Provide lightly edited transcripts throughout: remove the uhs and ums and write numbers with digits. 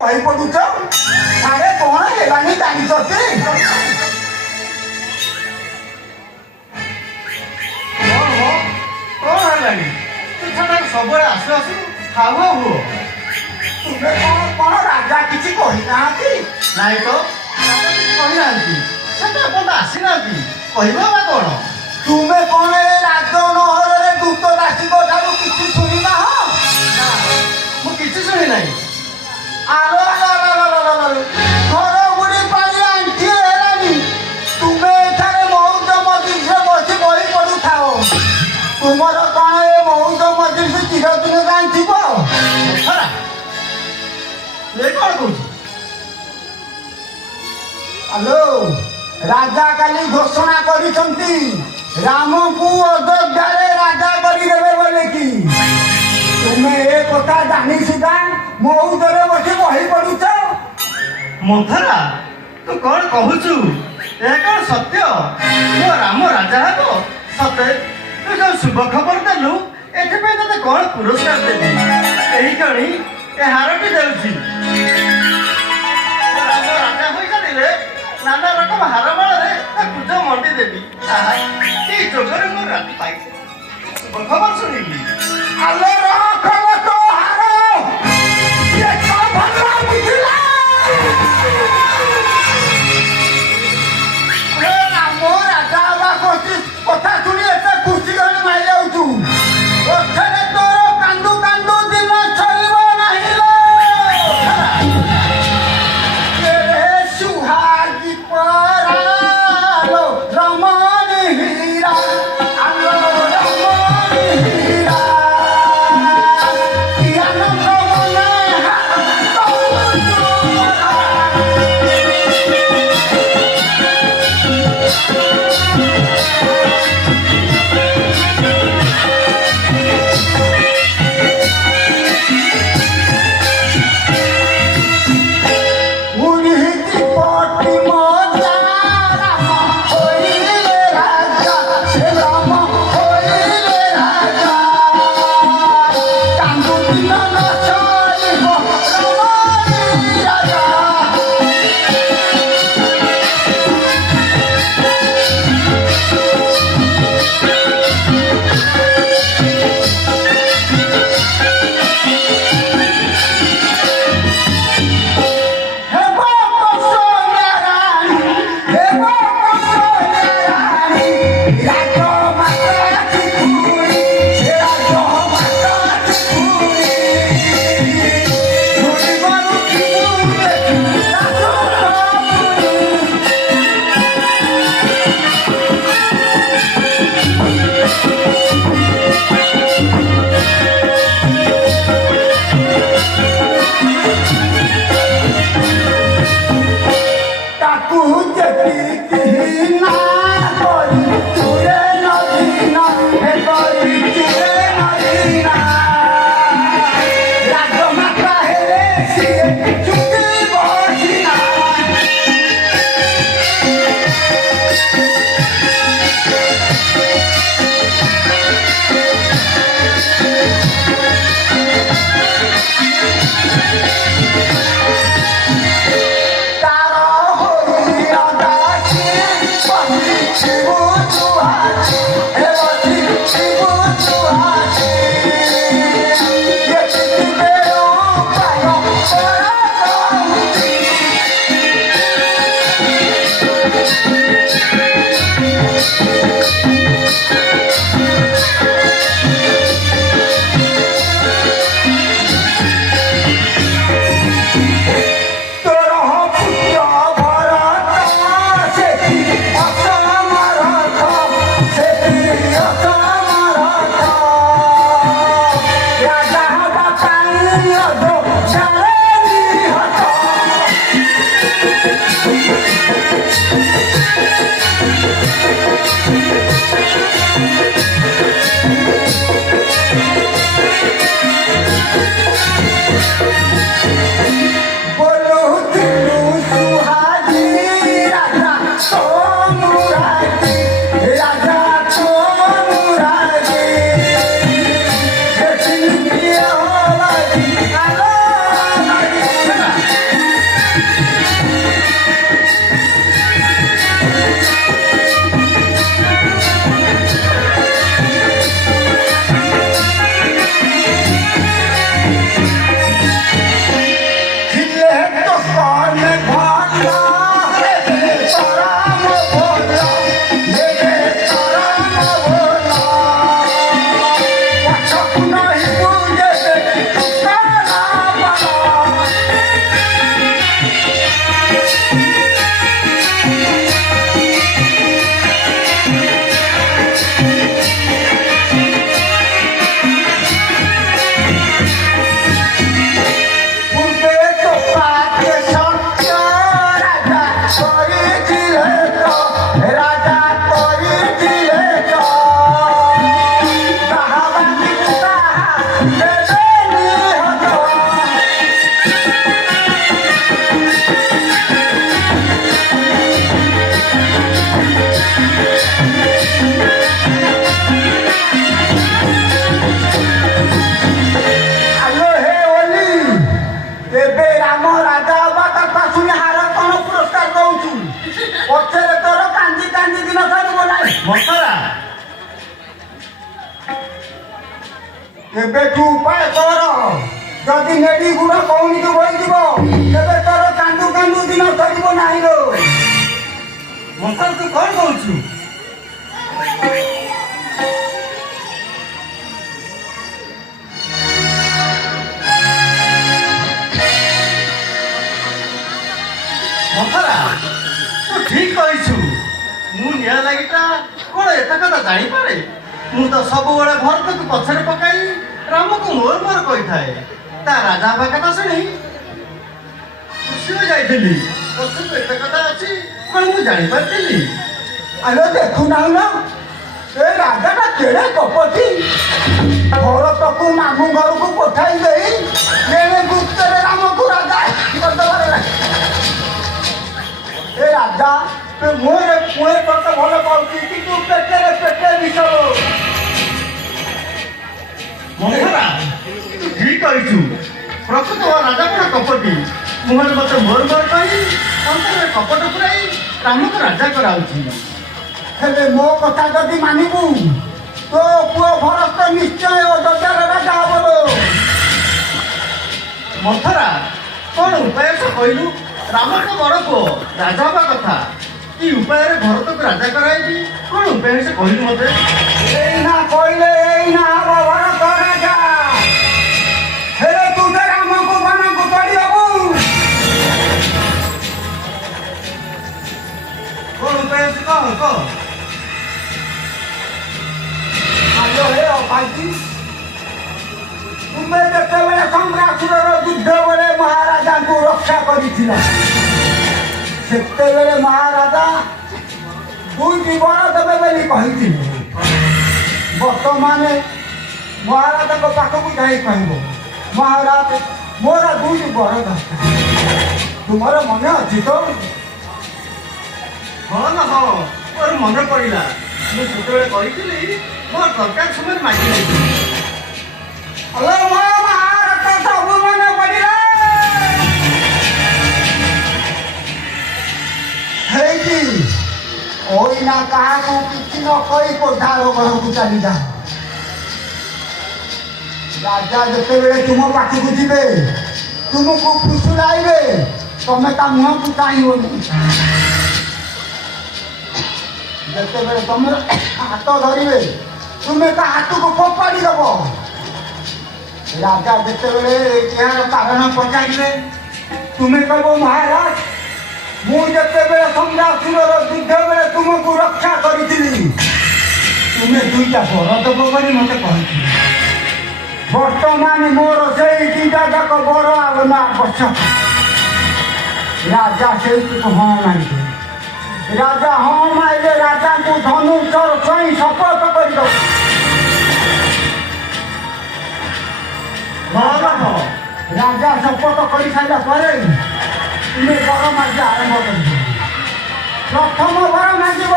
कही पड़ुच सारे कौन है जानते सब आसु आसु खाऊ हुओ तुम्हें कौन कौन राजा किसी कही ना नाई तो कही ना आसी ना कह कौन तुम्हें कौन राजनहर दूत दासी ठार कि शुणी ना मुझे शुणी ना आलो घर बुड़ी पानी आंटी है तुम्हें एठारे मौज मजिस बसी बही पड़ू थाओ तुमर कौन ये मौज मजिस चिरदिन कहीं थी ये कौन कह हेलो राजा काली घोषणा करिसंती राम को अयोध्या राजा करदेवे बोले कि तुम्हें ए कथा जानी सुधा मौजरे बसी बही पड़ुच मंथरा तू कौन कहूचु ए कौन सत्य मो राम राजा हेबो सते तू जो शुभ खबर देलु एथिपे तते कौन पुरस्कार देबी एही कणी ए हारटी देउची राम राजा होई गले नाना रकम हार माळे ताकू जो मंडी देबी की जोगरे मो राती पाई शुभ खबर सुनिली आलो रखल तो हारो ये का भला बुझला ए राम राजा बा कथा सुनी एते खुशी गण माइ जाउछु ओठरे तोर कांदू कांदू दिन छलिबो नाही रे सुहागी परालो रमण हीरा आलो रमण हीरा आनंद ଏବେ ରାମ ରାଜା ହବା କଥା ଶୁଣି ହାର କଣ ପୁରସ୍କାର ଦଉଛୁ? ପଛରେ ତୋର କାନ୍ଦି କାନ୍ଦି ଦିନ ସରିବ ନାହିଁ। ମଥରା ଏବେଠୁ ଉପାୟ କର। ଯଦି ନେଡି ଗୁଡ଼ କଉଣିକୁ ବହିଯିବ ତେବେ ତୋର କାନ୍ଦୁ କାନ୍ଦୁ ଦିନ ସରିବ ନାହିଁ ଲୋ। ମଥରା ତୁ କଣ କହୁଛୁ? ମଥରା ତୁ ଠିକ କହିଛୁ। ମୁଁ ନିଆଁ ଲାଗିଟା କଣ ଏତେ କଥା ଜାଣିପାରେ? ମୁଁ ତ ସବୁବେଳେ ଭରତକୁ ପଛରେ ପକାଇ ରାମକୁ ମୋର ମୋର କହିଥାଏ। ତା ରାଜା ହବା କଥା ଶୁଣି ଖୁସି ହୋଇ ଯାଇଥିଲି। ପଛକୁ ଏତେ କଥା ଅଛି କଣ ମୁଁ ଜାଣିପାରିଥିଲି? ଆଲୋ ଦେଖୁନାହୁଁ ନା ଏ ରାଜାଟା କେଡ଼େ କପଟି। ଭରତକୁ ମାମୁଁ ଘରକୁ ପଠାଇ ଦେଇ ଏଣେ ଗୁପ୍ତରେ ରାମକୁ ରାଜା କରିଦେବାରେ ନାହିଁ। ଏ ରାଜା ମୁହଁରେ ମୁହଁରେ ତତେ ଭଲ ପାଉଛି କିନ୍ତୁ ପେଟରେ ପେଟେ ବିଷ। ମଥରା ତୁ ଠିକ କହିଛୁ। ପ୍ରକୃତ ରାଜା କଣ କପଟି। ମୁହଁରେ ମତେ ମୋର ମୋର କହି ଅନ୍ତରରେ କପଟ ପୁରାଇ ରାମକୁ ରାଜା କରାଉଛି। ହେଲେ ମୋ କଥା ଯଦି ମାନିବୁ ତୋ ପୁଅ ଭରତ ନିଶ୍ଚୟ ଅଯୋଧ୍ୟାର ରାଜା ହବ ଲୋ। ମଥରା କଣ ଉପାୟ ତ କହିଲୁ? ରାମ ତ ବଡ଼ ପୁଅ ରାଜା ହବା କଥା। କି ଉପାୟରେ ଭରତକୁ ରାଜା କରାଇବି? କଣ ଉପାୟ ସେ କହିଲୁ ମତେ? ଏଇନା କହିଲେ ଏଇନା ହବ ଭରତ ରାଜା। ହେଲେ ତୁ ଯେ ରାମକୁ ବନକୁ ତୋଳି ହବୁ। କଣ ଉପାୟ ସେ କହ କହ। ଆଲୋ ହେ ଅଭାଗୀ, ତୁମେ ଯେତେବେଳେ ସମ୍ରାସୁରର ଯୁଦ୍ଧ ବେଳେ ମହାରାଜାଙ୍କୁ ରକ୍ଷା କରିଥିଲ ସେତେବେଳେ ମହାରାଜା 2ଟି ବର ଦେବେ ବୋଲି କହିଥିଲେ। ବର୍ତ୍ତମାନ ମହାରାଜାଙ୍କ ପାଖକୁ ଯାଇ କହିବ ମହାରାଜ ମୋର 2ଟି ବର ଦରକାର। ତୁମର ମନେ ଅଛି ତ? ହଁ ନା ହଁ ମୋର ମନେ ପଡ଼ିଲା। ମୁଁ ସେତେବେଳେ କହିଥିଲି ମୋର ଦରକାର ସମୟରେ ମାଗି ନେଇଥିଲି। ହଲୋ ମୋ ମହାରଥ ସବୁ ମନେ ପଡ଼ିଲା। ହେଇକି ଓଇନା କାହାକୁ କିଛି ନ କହି କୋଠାର ଘରକୁ ଚାଲିଯା। ରାଜା ଯେତେବେଳେ ତୁମ ପାଖକୁ ଯିବେ ତୁମକୁ ଫୁସୁଲାଇବେ ତମେ ତା ମୁହଁକୁ ଚାହିଁବନି। ଯେତେବେଳେ ତମର ହାତ ଧରିବେ ତୁମେ ତା ହାତକୁ ଫୋପାଡ଼ି ଦେବ। ରାଜା ଯେତେବେଳେ ଏହାର କାରଣ ପଚାରିବେ ତୁମେ କହିବ ମହାରାଜ ମୁଁ ଯେତେବେଳେ ସମ୍ରାସୁରର ଯୁଦ୍ଧ ବେଳେ ତୁମକୁ ରକ୍ଷା କରିଥିଲି ତୁମେ 2ଟା ବର ଦେବ ବୋଲି ମୋତେ କହିଥିଲି। ବର୍ତ୍ତମାନ ମୋର ସେଇ 2ଟା ଯାକ ବର ଆଉ ନା ଆବଶ୍ୟକ। ରାଜା ସେଇଟିକୁ ହଁ ମାରିବେ। ରାଜା ହଁ ମାରିଲେ ରାଜାଙ୍କୁ ଧନୁଚର ସ୍ୱାଇଁ ଶପଥ କରିଦେବ। ରାଜା ଶପଥ କରିସାରିଲା ପରେ ତୁମେ ବର ମାଗି ଆରମ୍ଭ କରିବ। ପ୍ରଥମ ବର ମାଗିବ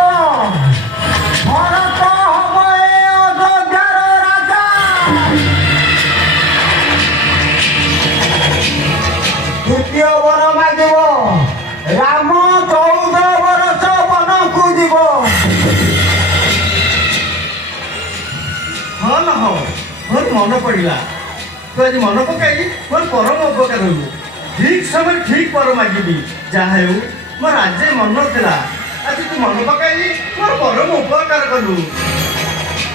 ଭରତ ହବ ଏ ଅଯୋଧ୍ୟାର ରାଜା। ଦ୍ୱିତୀୟ ବର ମାଗିବ ରାମ 14 ବର୍ଷ ବନକୁ ଯିବ। ହଁ ନା ହଁ ମୋର ମନେ ପଡ଼ିଲା। ତୁ ଆଜି ମନେ ପକାଇ ମୋର ପରମ ଉପକାର ହେବୁ। ଠିକ ସମୟରେ ଠିକ ପର ମାଗିବି। ଯାହା ହେଉ ମୋର ଆଜି ମନ ଥିଲା ଆଜି ତୁ ମନେ ପକାଇ ମୋର ପରମ ଉପକାର କଲୁ।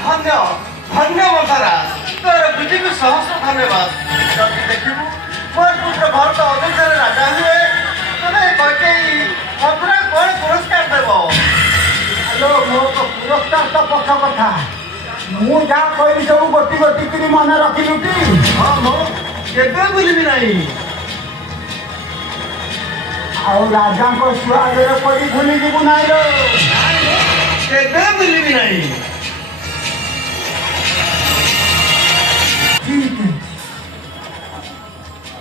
ଧନ୍ୟ ଧନ୍ୟ ମଥରା ତୋର ବୁଦ୍ଧିକୁ ସହସ୍ର ଧନ୍ୟବାଦ। ଯଦି ଦେଖିବୁ ମୋର ପୁତ୍ର ଭରତ ଅଯୋଧ୍ୟାରେ ରାଜା ହୁଏ ତୋରେ କୈକେୟୀ ମଥୁରା କଣ ପୁରସ୍କାର ଦେବ? ଆଲୋ ମୋ ପୁରସ୍କାର ତ ପଛ କଥା। ମୁଁ ଯାହା କହିଲି ସବୁ ଗୋଟି ଗୋଟି କରି ମନେ ରଖିଲୁ କି? ହଁ ମୁଁ କେବେ ଭୁଲିବି ନାହିଁ। ଆଉ ରାଜାଙ୍କ ସୁଆଦରେ ପଡ଼ି ଭୁଲିଯିବୁ ନାହିଁ ଲୋ। କେବେ ଭୁଲିବି ନାହିଁ। ଠିକ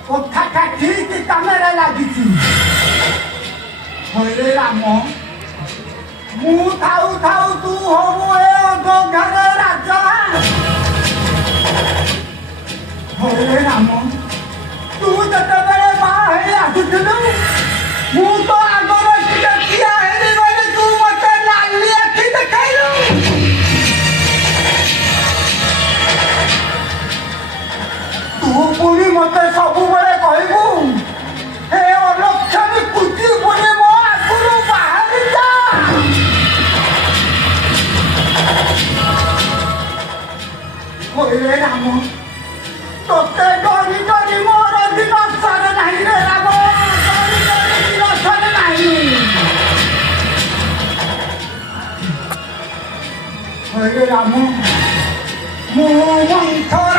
କଥାଟା ଠିକ କାମରେ ଲାଗିଛି। ହଇରେ ରାମ ମୁଁ ଥାଉ ଥାଉ ତୁ ହବୁ ଏ ଅଯୋଧ୍ୟାର ରାଜା। ହଇରେ ରାମ ତୁ ଯେତେବେଳେ ରାମ ମୁଁ ମନ୍ଥରା